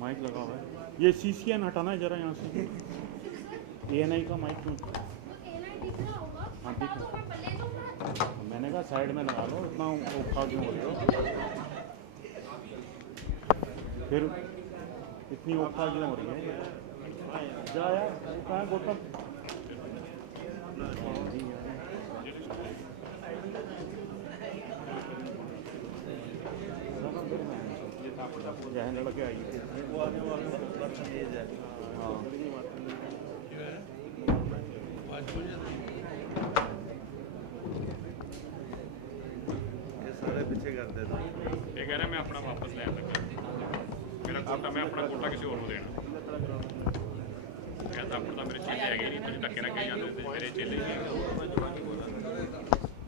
Mic लगा हुआ है। ये CCN हटाना है जरा यहाँ से। ANI का माइक क्यों? हाँ दिख रहा। मैंने कहा साइड में लगा लो, इतना औखा क्यों हो रहे हो? फिर इतनी औखा क्यों हो रही है? जा यार, वो कहाँ है गौतम? जहन लड़के आई थे हाँ ये सारे पीछे कर देता हूँ। ये कह रहे मैं अपना वापस ले लगा, मेरा कोटा मैं अपना कोटा किसी और को देना। कहता अपना मेरे चेले है नहीं, तुझे धक्के ना कहीं जाते मेरे चेले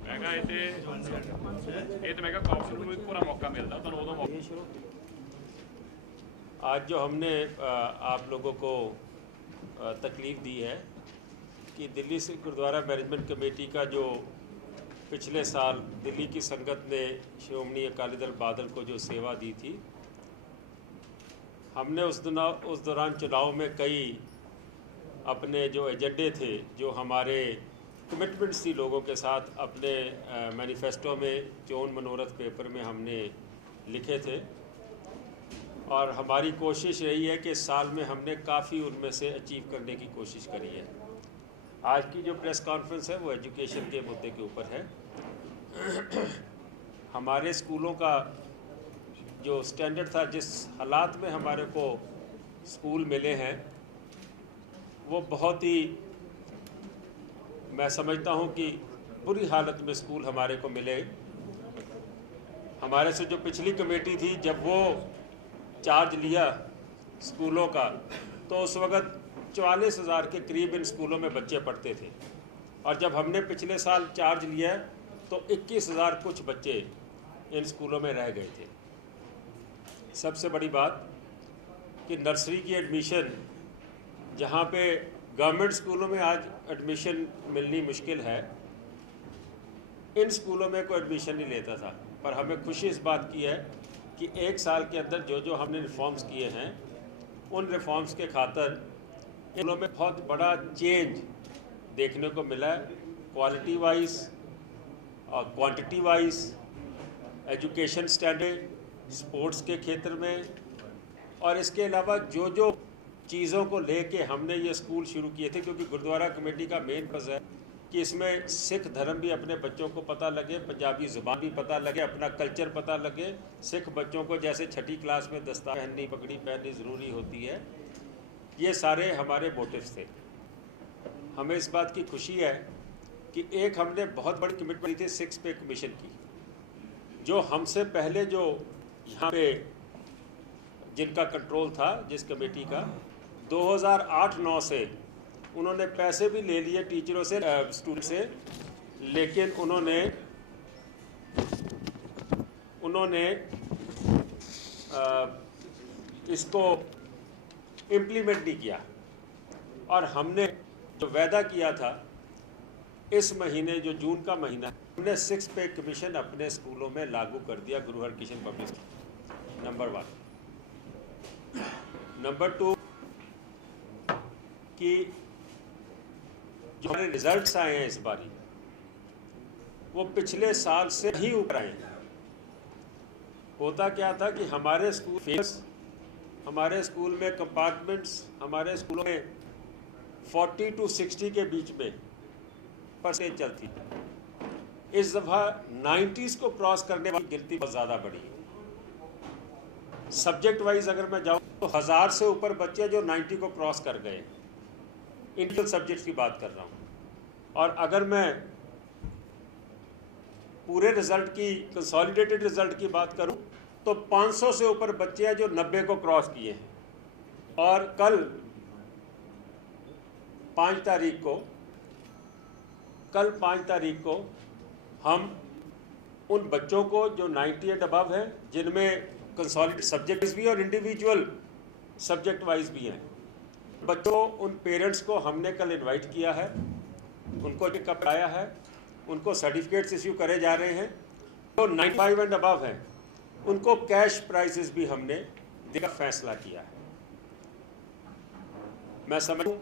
मैं कहा ये तो मैं कहा काउंसिल को पूरा मौका मिलता तो उदों मौका। आज जो हमने आप लोगों को तकलीफ़ दी है कि दिल्ली से गुरुद्वारा मैनेजमेंट कमेटी का जो पिछले साल दिल्ली की संगत ने श्रोमणी अकाली दल बादल को जो सेवा दी थी, हमने उस दौरान चुनाव में कई अपने जो एजेंडे थे, जो हमारे कमिटमेंट्स थी लोगों के साथ, अपने मैनिफेस्टो में चोन मनोरथ पेपर में हमने लिखे थे और हमारी कोशिश रही है कि इस साल में हमने काफ़ी उनमें से अचीव करने की कोशिश करी है। आज की जो प्रेस कॉन्फ्रेंस है वो एजुकेशन के मुद्दे के ऊपर है। हमारे स्कूलों का जो स्टैंडर्ड था, जिस हालात में हमारे को स्कूल मिले हैं, वो बहुत ही, मैं समझता हूँ कि बुरी हालत में स्कूल हमारे को मिले। हमारे से जो पिछली कमेटी थी, जब वो चार्ज लिया स्कूलों का, तो उस वक़्त 44,000 के करीब इन स्कूलों में बच्चे पढ़ते थे और जब हमने पिछले साल चार्ज लिया तो 21,000 कुछ बच्चे इन स्कूलों में रह गए थे। सबसे बड़ी बात कि नर्सरी की एडमिशन, जहाँ पे गवर्नमेंट स्कूलों में आज एडमिशन मिलनी मुश्किल है, इन स्कूलों में कोई एडमिशन नहीं लेता था। पर हमें खुशी इस बात की है कि एक साल के अंदर जो जो हमने रिफॉर्म्स किए हैं, उन रिफॉर्म्स के खातर इन स्कूलों में बहुत बड़ा चेंज देखने को मिला है, क्वालिटी वाइज और quantity wise, education standard, sports के क्षेत्र में। और इसके अलावा जो जो चीज़ों को लेके हमने ये स्कूल शुरू किए थे, क्योंकि गुरुद्वारा कमेटी का मेन पर्पज़ है कि इसमें सिख धर्म भी अपने बच्चों को पता लगे, पंजाबी ज़ुबान भी पता लगे, अपना कल्चर पता लगे। सिख बच्चों को जैसे छठी क्लास में दस्तार पहननी, पगड़ी पहननी ज़रूरी होती है, ये सारे हमारे मोटिव्स थे। हमें इस बात की खुशी है कि एक हमने बहुत बड़ी कमिटमेंट थी 6 पे कमीशन की, जो हमसे पहले जो यहाँ पे जिनका कंट्रोल था, जिस कमेटी का, 2008-9 से उन्होंने पैसे भी ले लिए टीचरों से, स्टूडेंट से, लेकिन उन्होंने इसको इम्प्लीमेंट नहीं किया। और हमने जो वादा किया था, इस महीने जो जून का महीना, हमने 6 पे कमीशन अपने स्कूलों में लागू कर दिया, गुरु Harkishan public school, number 1। Number 2 कि जो हमारे रिजल्ट्स आए हैं इस बारी, वो पिछले साल से ही ऊपर आए हैं। होता क्या था कि हमारे स्कूल फेस, हमारे स्कूल में कंपार्टमेंट्स, हमारे स्कूलों में 40 to 60 के बीच में परसेंटेज चलती थी। इस दफ़ा 90s को क्रॉस करने वाली गिनती बहुत ज़्यादा बढ़ी। सब्जेक्ट वाइज अगर मैं जाऊँ तो 1000 से ऊपर बच्चे जो 90 को क्रॉस कर गए, इंडिविजुअल सब्जेक्ट्स की बात कर रहा हूँ। और अगर मैं पूरे रिज़ल्ट की, कंसोलिडेटेड रिज़ल्ट की बात करूँ, तो 500 से ऊपर बच्चे हैं जो 90 को क्रॉस किए हैं। और कल 5 तारीख को हम उन बच्चों को जो 90 एंड अबव हैं, जिनमें कंसोलिडेटेड सब्जेक्ट्स भी और इंडिविजुअल सब्जेक्ट वाइज भी हैं, बच्चों, उन पेरेंट्स को हमने कल इनवाइट किया है, उनको टिकट आया है, उनको सर्टिफिकेट्स इश्यू करे जा रहे हैं। तो 95 एंड अबव हैं, उनको कैश प्राइजेस भी हमने देने का फैसला किया है। मैं समझूं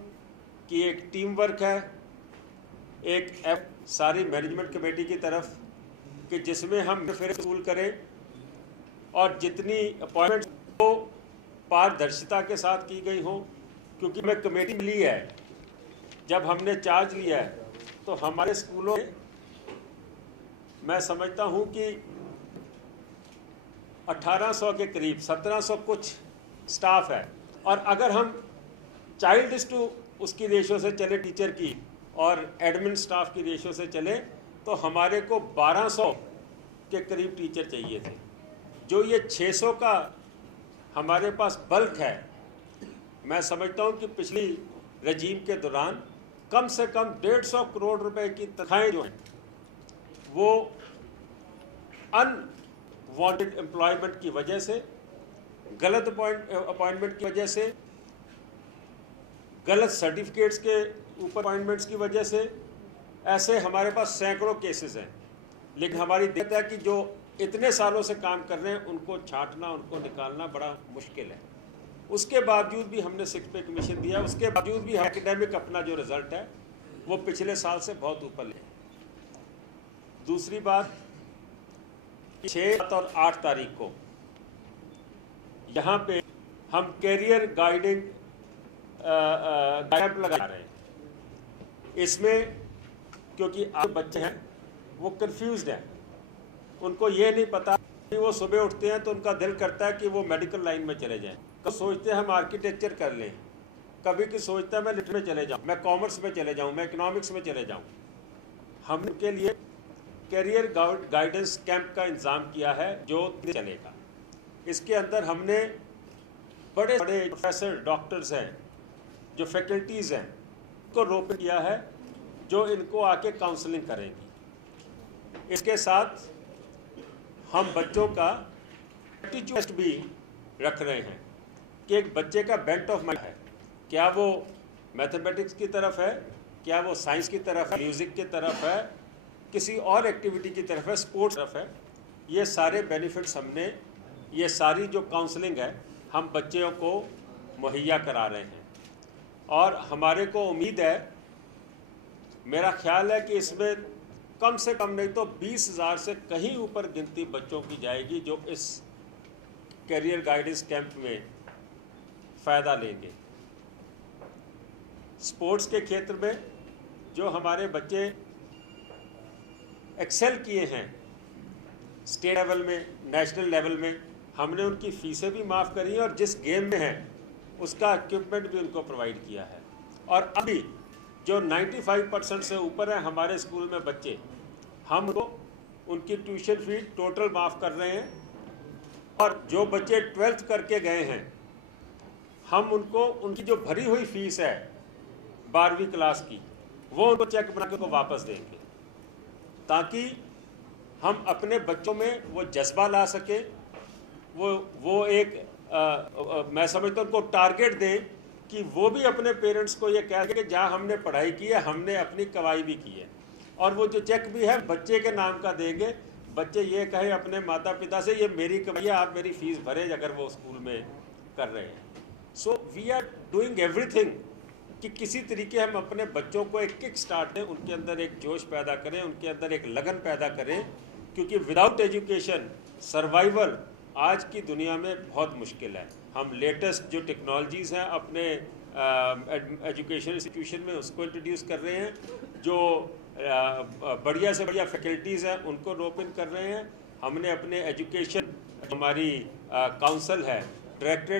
कि एक टीम वर्क है, एक सारी मैनेजमेंट कमेटी की तरफ कि जिसमें हम फिर स्कूल करें और जितनी अपॉइंटमेंट को पारदर्शिता के साथ की गई हो, क्योंकि हमें कमेटी मिली है, जब हमने चार्ज लिया है तो हमारे स्कूलों में मैं समझता हूं कि 1800 के करीब 1700 कुछ स्टाफ है, और अगर हम चाइल्ड टू उसकी रेशो से चले टीचर की और एडमिन स्टाफ की रेशो से चले तो हमारे को 1200 के करीब टीचर चाहिए थे। जो ये 600 का हमारे पास बल्क है, मैं समझता हूँ कि पिछली रजीम के दौरान कम से कम 150 करोड़ रुपए की तनख्वाहें जो हैं वो अनवांटेड एम्प्लॉयमेंट की वजह से, गलत अपॉइंटमेंट की वजह से, गलत सर्टिफिकेट्स के ऊपर अपॉइंटमेंट्स की वजह से, ऐसे हमारे पास सैकड़ों केसेस हैं। लेकिन हमारी दिक्कत है कि जो इतने सालों से काम कर रहे हैं उनको छांटना, उनको निकालना बड़ा मुश्किल है। उसके बावजूद भी हमने 6 पे कमीशन दिया, उसके बावजूद भी एकेडमिक अपना जो रिजल्ट है वो पिछले साल से बहुत ऊपर है। दूसरी बात, 6 और 8 तारीख को यहाँ पे हम कैरियर गाइडिंग कैंप लगा रहे हैं। इसमें क्योंकि आप बच्चे हैं वो कंफ्यूज्ड हैं, उनको ये नहीं पता कि वो सुबह उठते हैं तो उनका दिल करता है कि वो मेडिकल लाइन में चले जाएं, कभी सोचते हैं हम आर्किटेक्चर कर लें, कभी कि सोचता है मैं लिटरेचर में चले जाऊं, मैं कॉमर्स में चले जाऊं, मैं इकोनॉमिक्स में चले जाऊं। हमने उनके लिए कैरियर गाइडेंस कैंप का इंतज़ाम किया है जो चलेगा। इसके अंदर हमने बड़े बड़े प्रोफेसर, डॉक्टर्स हैं, जो फैकल्टीज़ हैं, को रोक किया है जो इनको आके काउंसलिंग करेंगी। इसके साथ हम बच्चों का एप्टीट्यूड टेस्ट भी रख रहे हैं कि एक बच्चे का बेंट ऑफ माइंड है, क्या वो मैथमेटिक्स की तरफ है, क्या वो साइंस की तरफ है, म्यूज़िक की तरफ है, किसी और एक्टिविटी की तरफ है, स्पोर्ट्स तरफ है। ये सारे बेनिफिट्स हमने, ये सारी जो काउंसलिंग है हम बच्चों को मुहैया करा रहे हैं। और हमारे को उम्मीद है, मेरा ख्याल है कि इसमें कम से कम नहीं तो 20,000 से कहीं ऊपर गिनती बच्चों की जाएगी जो इस कैरियर गाइडेंस कैंप में फ़ायदा लेंगे। स्पोर्ट्स के क्षेत्र में जो हमारे बच्चे एक्सेल किए हैं स्टेट लेवल में, नेशनल लेवल में, हमने उनकी फ़ीसें भी माफ़ करी हैं और जिस गेम में हैं उसका इक्विपमेंट भी उनको प्रोवाइड किया है। और अभी जो 95% से ऊपर है हमारे स्कूल में बच्चे, हम उनको उनकी ट्यूशन फी टोटल माफ़ कर रहे हैं। और जो बच्चे 12th करके गए हैं हम उनको उनकी जो भरी हुई फीस है 12वीं क्लास की, वो उनको चेक बना के वापस देंगे, ताकि हम अपने बच्चों में वो जज्बा ला सके, वो एक मैं समझता हूँ उनको टारगेट दें कि वो भी अपने पेरेंट्स को ये कह कि जहाँ हमने पढ़ाई की है हमने अपनी कमाई भी की है। और वो जो चेक भी है बच्चे के नाम का देंगे, बच्चे ये कहें अपने माता पिता से ये मेरी कमाई है, आप मेरी फ़ीस भरें अगर वो स्कूल में कर रहे हैं। So we are doing everything कि किसी तरीके हम अपने बच्चों को एक किक स्टार्ट दें, उनके अंदर एक जोश पैदा करें, उनके अंदर एक लगन पैदा करें, क्योंकि विदाउट एजुकेशन सर्वाइवल आज की दुनिया में बहुत मुश्किल है। हम लेटेस्ट जो टेक्नोलॉजीज़ हैं अपने एजुकेशन इंस्टीट्यूशन में उसको इंट्रोड्यूस कर रहे हैं, जो बढ़िया से बढ़िया फैकल्टीज़ हैं उनको रोप इन कर रहे हैं। हमने अपने एजुकेशन, हमारी काउंसिल है, डायरेक्टरेट